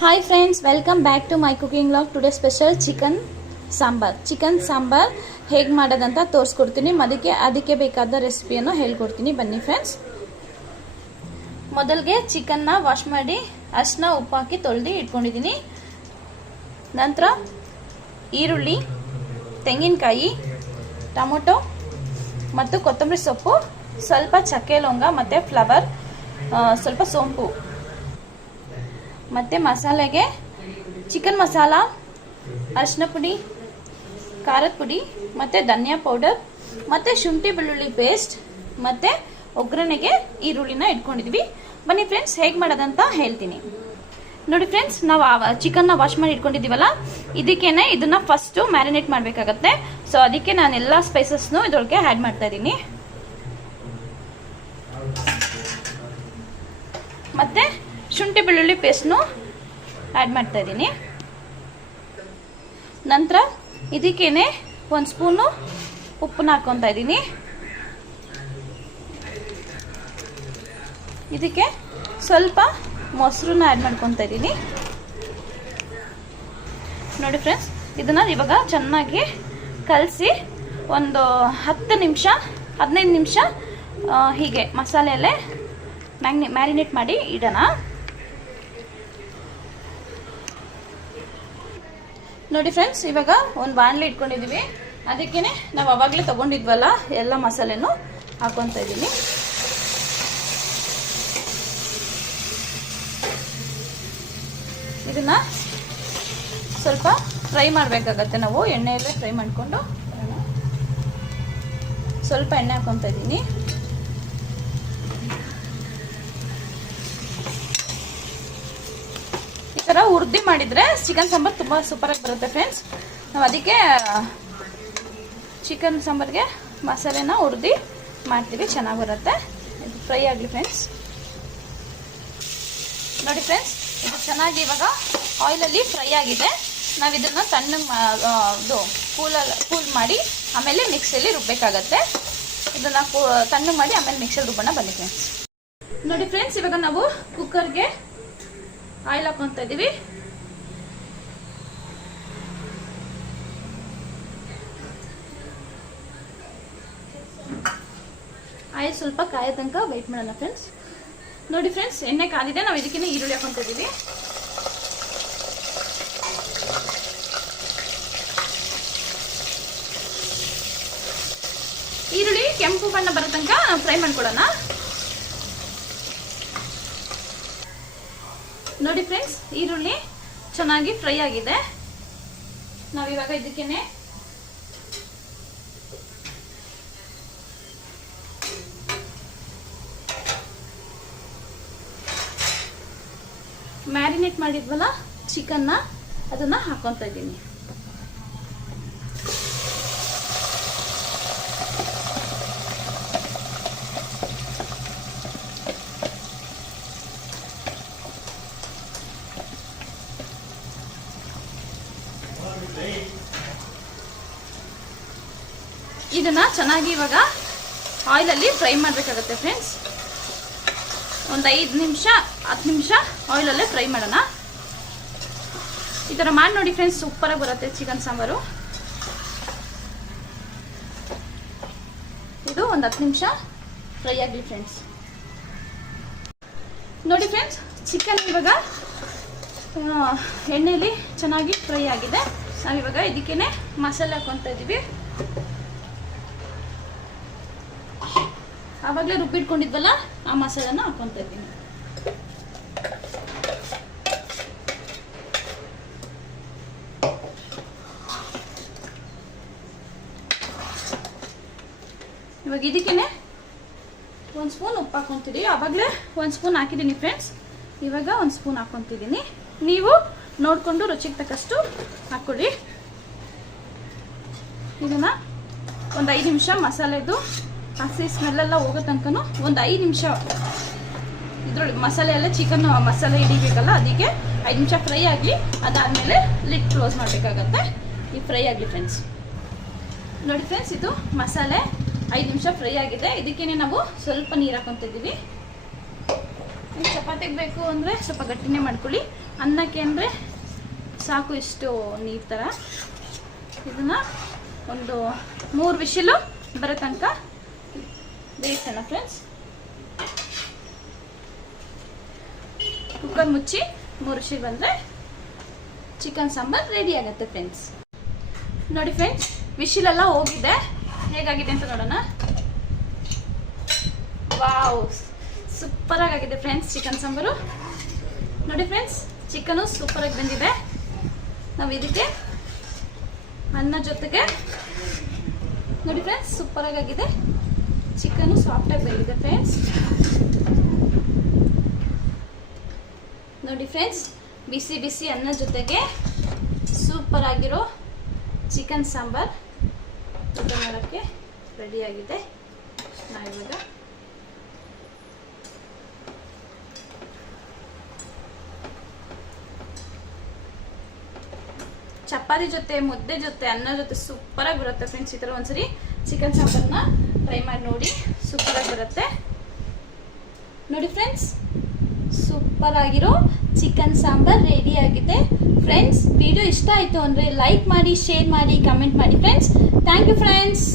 Hi friends, welcome back to my cooking vlog. Today special chicken sambar ಹೇಗೆ ಮಾಡೋದಂತ ತೋರಿಸ್ಕೊಡ್ತೀನಿ. ಅದಕ್ಕೆ ಬೇಕಾದ ರೆಸಿಪಿಯನ್ನು ಹೇಳ್ಕೊಡ್ತೀನಿ. ಬನ್ನಿ ಫ್ರೆಂಡ್ಸ್. ಮೊದಲಿಗೆ ಚಿಕನ್ನ ವಾಶ್ ಮಾಡಿ ಅರಿಶಿನ ಉಪ್ಪು ಹಾಕಿ ತೊಳೆದು ಇಟ್ಕೊಂಡಿದ್ದೀನಿ. ನಂತರ ಈರುಳ್ಳಿ, ತೆಂಗಿನಕಾಯಿ, ಟೊಮೊಟೊ ಮತ್ತು ಕೊತ್ತಂಬರಿ ಸೊಪ್ಪು, ಸ್ವಲ್ಪ ಚಕ್ಕೆ ಲವಂಗ ಮತ್ತು ಫ್ಲವರ್, ಸ್ವಲ್ಪ ಸೋಂಪು ಮತ್ತು ಮಸಾಲೆಗೆ ಚಿಕನ್ ಮಸಾಲ, ಅರಿಶಿನ ಪುಡಿ, ಖಾರದ ಪುಡಿ ಮತ್ತು ಧನಿಯಾ ಪೌಡರ್ ಮತ್ತು ಶುಂಠಿ ಬೆಳ್ಳುಳ್ಳಿ ಪೇಸ್ಟ್ ಮತ್ತು ಒಗ್ಗರಣೆಗೆ ಈರುಳ್ಳಿನ ಇಟ್ಕೊಂಡಿದ್ವಿ. ಬನ್ನಿ ಫ್ರೆಂಡ್ಸ್, ಹೇಗೆ ಮಾಡೋದಂತ ಹೇಳ್ತೀನಿ. ನೋಡಿ ಫ್ರೆಂಡ್ಸ್, ನಾವು ಚಿಕನ್ನ ವಾಶ್ ಮಾಡಿ ಇಟ್ಕೊಂಡಿದ್ದೀವಲ್ಲ, ಇದಕ್ಕೇನೆ ಇದನ್ನ ಫಸ್ಟು ಮ್ಯಾರಿನೇಟ್ ಮಾಡಬೇಕಾಗತ್ತೆ. ಸೊ ಅದಕ್ಕೆ ನಾನು ಎಲ್ಲ ಸ್ಪೈಸಸ್ನು ಇದರೊಳಗೆ ಆ್ಯಡ್ ಮಾಡ್ತಾ ಇದ್ದೀನಿ. ಮತ್ತು ಶುಂಠಿ ಬೆಳ್ಳುಳ್ಳಿ ಪೇಸ್ಟ್ನು ಆ್ಯಡ್ ಮಾಡ್ತಾ ಇದ್ದೀನಿ. ನಂತರ ಇದಕ್ಕೇನೆ 1 ಸ್ಪೂನು ಉಪ್ಪನ್ನ ಹಾಕ್ಕೊತಾ ಇದ್ದೀನಿ. ಇದಕ್ಕೆ ಸ್ವಲ್ಪ ಮೊಸರನ್ನ ಆ್ಯಡ್ ಮಾಡ್ಕೊತಾ ಇದ್ದೀನಿ. ನೋಡಿ ಫ್ರೆಂಡ್ಸ್, ಇದನ್ನು ಇವಾಗ ಚೆನ್ನಾಗಿ ಕಲಸಿ ಒಂದು 10 ನಿಮಿಷ 15 ನಿಮಿಷ ಹೀಗೆ ಮಸಾಲೆಯಲ್ಲೇ ಮ್ಯಾರಿನೇಟ್ ಮಾಡಿ ಇಡೋಣ. ನೋಡಿ ಫ್ರೆಂಡ್ಸ್, ಇವಾಗ ಒಂದು ಬಾಣಲೆ ಇಟ್ಕೊಂಡಿದ್ದೀವಿ. ಅದಕ್ಕೇ ನಾವು ಅವಾಗಲೇ ತೊಗೊಂಡಿದ್ವಲ್ಲ ಎಲ್ಲ ಮಸಾಲೆನೂ ಹಾಕ್ಕೊತಾ ಇದ್ದೀನಿ. ಇದನ್ನ ಸ್ವಲ್ಪ ಫ್ರೈ ಮಾಡಬೇಕಾಗತ್ತೆ. ನಾವು ಎಣ್ಣೆಯಲ್ಲೇ ಫ್ರೈ ಮಾಡಿಕೊಂಡು ಸ್ವಲ್ಪ ಎಣ್ಣೆ ಹಾಕ್ಕೊತಾ ಇದ್ದೀನಿ. ಈ ಥರ ಹುರಿದು ಮಾಡಿದರೆ ಚಿಕನ್ ಸಾಂಬಾರು ತುಂಬ ಸೂಪರಾಗಿ ಬರುತ್ತೆ ಫ್ರೆಂಡ್ಸ್. ನಾವು ಅದಕ್ಕೆ ಚಿಕನ್ ಸಾಂಬಾರಿಗೆ ಮಸಾಲೆನ ಹುರಿದು ಮಾಡ್ತೀವಿ, ಚೆನ್ನಾಗಿ ಬರುತ್ತೆ. ಇದು ಫ್ರೈ ಆಗಲಿ ಫ್ರೆಂಡ್ಸ್. ನೋಡಿ ಫ್ರೆಂಡ್ಸ್, ಇದು ಚೆನ್ನಾಗಿ ಇವಾಗ ಆಯಿಲಲ್ಲಿ ಫ್ರೈ ಆಗಿದೆ. ನಾವು ಇದನ್ನು ಕೂಲ್ ಮಾಡಿ ಆಮೇಲೆ ಮಿಕ್ಸಿಯಲ್ಲಿ ರುಬ್ಬಬೇಕಾಗತ್ತೆ. ಇದನ್ನು ತಣ್ಣಗೆ ಮಾಡಿ ಆಮೇಲೆ ಮಿಕ್ಸಿಯಲ್ಲಿ ರುಬ್ಬೋಣ. ಬನ್ನಿ ಫ್ರೆಂಡ್ಸ್. ನೋಡಿ ಫ್ರೆಂಡ್ಸ್, ಇವಾಗ ನಾವು ಕುಕ್ಕರ್ಗೆ ಆಯಿಲ್ ಹಾಕ್ಕೊತಾ ಇದ್ದೀವಿ. ಆಯಿಲ್ ಸ್ವಲ್ಪ ಕಾಯೋ ತನಕ ವೆಯ್ಟ್ ಮಾಡೋಣ ಫ್ರೆಂಡ್ಸ್. ನೋಡಿ ಫ್ರೆಂಡ್ಸ್, ಎಣ್ಣೆ ಕಾದಿದೆ. ನಾವು ಇದಕ್ಕಿಂತ ಈರುಳ್ಳಿ ಹಾಕ್ಕೊತಾ ಇದ್ದೀವಿ. ಈರುಳ್ಳಿ ಕೆಂಪು ಬಣ್ಣ ಬರೋ ತನಕ ನಾವು ಫ್ರೈ ಮಾಡ್ಕೊಳ್ಳೋಣ. ನೋಡಿ ಫ್ರೆಂಡ್ಸ್, ಈರುಳ್ಳಿ ಚೆನ್ನಾಗಿ ಫ್ರೈ ಆಗಿದೆ. ನಾವಿವಾಗ ಇದಕ್ಕೇನೆ ಮ್ಯಾರಿನೇಟ್ ಮಾಡಿದ್ವಲ್ಲ ಚಿಕನ್ನ, ಅದನ್ನ ಹಾಕೊತಾ ಇದ್ದೀನಿ. ಇದನ್ನ ಚೆನ್ನಾಗಿ ಇವಾಗ ಆಯಿಲಲ್ಲಿ ಫ್ರೈ ಮಾಡಬೇಕಾಗುತ್ತೆ ಫ್ರೆಂಡ್ಸ್. ಒಂದು 5 ನಿಮಿಷ 10 ನಿಮಿಷ ಆಯಿಲಲ್ಲೇ ಫ್ರೈ ಮಾಡೋಣ. ಈ ಥರ ಮಾಡಿ ನೋಡಿ ಫ್ರೆಂಡ್ಸ್, ಸೂಪರಾಗಿ ಬರುತ್ತೆ ಚಿಕನ್ ಸಾಂಬಾರು. ಇದು ಒಂದು 10 ನಿಮಿಷ ಫ್ರೈ ಆಗಲಿ ಫ್ರೆಂಡ್ಸ್. ನೋಡಿ ಫ್ರೆಂಡ್ಸ್, ಚಿಕನ್ ಇವಾಗ ಎಣ್ಣೆಯಲ್ಲಿ ಚೆನ್ನಾಗಿ ಫ್ರೈ ಆಗಿದೆ. ನಾವಿವಾಗ ಇದಕ್ಕೇನೆ ಮಸಾಲೆ ಹಾಕ್ಕೊತಾ ಇದ್ದೀವಿ. ಆವಾಗಲೇ ರುಬ್ಬಿಟ್ಕೊಂಡಿದ್ವಲ್ಲ ಆ ಮಸಾಲೆನ ಹಾಕ್ಕೊತಾ ಇದ್ದೀನಿ. ಇವಾಗ ಇದಕ್ಕೇನೆ 1 ಸ್ಪೂನ್ ಉಪ್ಪು ಹಾಕ್ಕೊತೀವಿ. ಆವಾಗಲೇ 1 ಸ್ಪೂನ್ ಹಾಕಿದ್ದೀನಿ ಫ್ರೆಂಡ್ಸ್. ಇವಾಗ 1 ಸ್ಪೂನ್ ಹಾಕ್ಕೊತಿದ್ದೀನಿ. ನೀವು ನೋಡಿಕೊಂಡು ರುಚಿಗೆ ತಕ್ಕಷ್ಟು ಹಾಕ್ಕೊಳ್ಳಿ. ಇದನ್ನು ಒಂದು 5 ನಿಮಿಷ ಮಸಾಲೆದು ಹಸಿ ಸ್ಮೆಲ್ಲೆಲ್ಲ ಹೋಗೋ ತನಕನೂ ಒಂದು 5 ನಿಮಿಷ ಇದ್ರೊಳಗೆ ಮಸಾಲೆಯಲ್ಲೇ ಚಿಕನ್ ಮಸಾಲೆ ಹಿಡಿಬೇಕಲ್ಲ, ಅದಕ್ಕೆ 5 ನಿಮಿಷ ಫ್ರೈ ಆಗಲಿ. ಅದಾದಮೇಲೆ ಲಿಡ್ ಕ್ಲೋಸ್ ಮಾಡಬೇಕಾಗತ್ತೆ. ಈ ಫ್ರೈ ಆಗಲಿ ಫ್ರೆಂಡ್ಸ್. ನೋಡಿ ಫ್ರೆಂಡ್ಸ್, ಇದು ಮಸಾಲೆ 5 ನಿಮಿಷ ಫ್ರೈ ಆಗಿದೆ. ಇದಕ್ಕೇನೆ ನಾವು ಸ್ವಲ್ಪ ನೀರು ಹಾಕ್ಕೊತಿದ್ದೀವಿ. ಚಪಾತಿಗೆ ಬೇಕು ಅಂದರೆ ಸ್ವಲ್ಪ ಗಟ್ಟಿನೇ ಮಾಡ್ಕೊಳ್ಳಿ. ಅನ್ನಕ್ಕೆ ಅಂದರೆ ಸಾಕು ಇಷ್ಟು ನೀರು ಥರ. ಇದನ್ನು ಒಂದು 3 ವಿಶಿಲು ಬರೋ ತನಕ ಬೇಯಿಸೋಣ ಫ್ರೆಂಡ್ಸ್. ಕುಕ್ಕರ್ ಮುಚ್ಚಿ 3 ವಿಶಿಲ್ ಬಂದರೆ ಚಿಕನ್ ಸಾಂಬಾರ್ ರೆಡಿ ಆಗುತ್ತೆ ಫ್ರೆಂಡ್ಸ್. ನೋಡಿ ಫ್ರೆಂಡ್ಸ್, ವಿಶಿಲೆಲ್ಲ ಹೋಗಿದೆ, ಹೇಗಾಗಿದೆ ಅಂತ ನೋಡೋಣ. ವಾವ್, ಸೂಪರಾಗಿ ಆಗಿದೆ ಫ್ರೆಂಡ್ಸ್ ಚಿಕನ್ ಸಾಂಬಾರು. ನೋಡಿ ಫ್ರೆಂಡ್ಸ್, ಚಿಕನು ಸೂಪರಾಗಿ ಬಂದಿದೆ. ನಾವು ಇದಕ್ಕೆ ಅನ್ನ ಜೊತೆಗೆ ನೋಡಿ ಫ್ರೆಂಡ್ಸ್, ಸೂಪರಾಗಿ ಆಗಿದೆ. ಚಿಕನು ಸಾಫ್ಟಾಗಿ ಬಂದಿದೆ ಫ್ರೆಂಡ್ಸ್. ನೋಡಿ ಫ್ರೆಂಡ್ಸ್, ಬಿಸಿ ಬಿಸಿ ಅನ್ನ ಜೊತೆಗೆ ಸೂಪರ್ ಆಗಿರೋ ಚಿಕನ್ ಸಾಂಬಾರ್ ಊಟ ಮಾಡೋಕ್ಕೆ ರೆಡಿಯಾಗಿದೆ. ನಾವಿವಾಗ ಚಪಾತಿ ಜೊತೆ, ಮುದ್ದೆ ಜೊತೆ, ಅನ್ನ ಜೊತೆ ಸೂಪರಾಗಿ ಬರುತ್ತೆ ಫ್ರೆಂಡ್ಸ್. ಈ ಥರ ಒಂದ್ಸರಿ ಚಿಕನ್ ಸಾಂಬಾರನ್ನ ಟ್ರೈ ಮಾಡಿ ನೋಡಿ, ಸೂಪರಾಗಿ ಬರುತ್ತೆ. ನೋಡಿ ಫ್ರೆಂಡ್ಸ್, ಸೂಪರ್ ಆಗಿರೋ ಚಿಕನ್ ಸಾಂಬಾರ್ ರೆಡಿ ಆಗಿದೆ ಫ್ರೆಂಡ್ಸ್. ವಿಡಿಯೋ ಇಷ್ಟ ಆಯಿತು ಅಂದರೆ ಲೈಕ್ ಮಾಡಿ, ಶೇರ್ ಮಾಡಿ, ಕಮೆಂಟ್ ಮಾಡಿ ಫ್ರೆಂಡ್ಸ್. Thank you friends.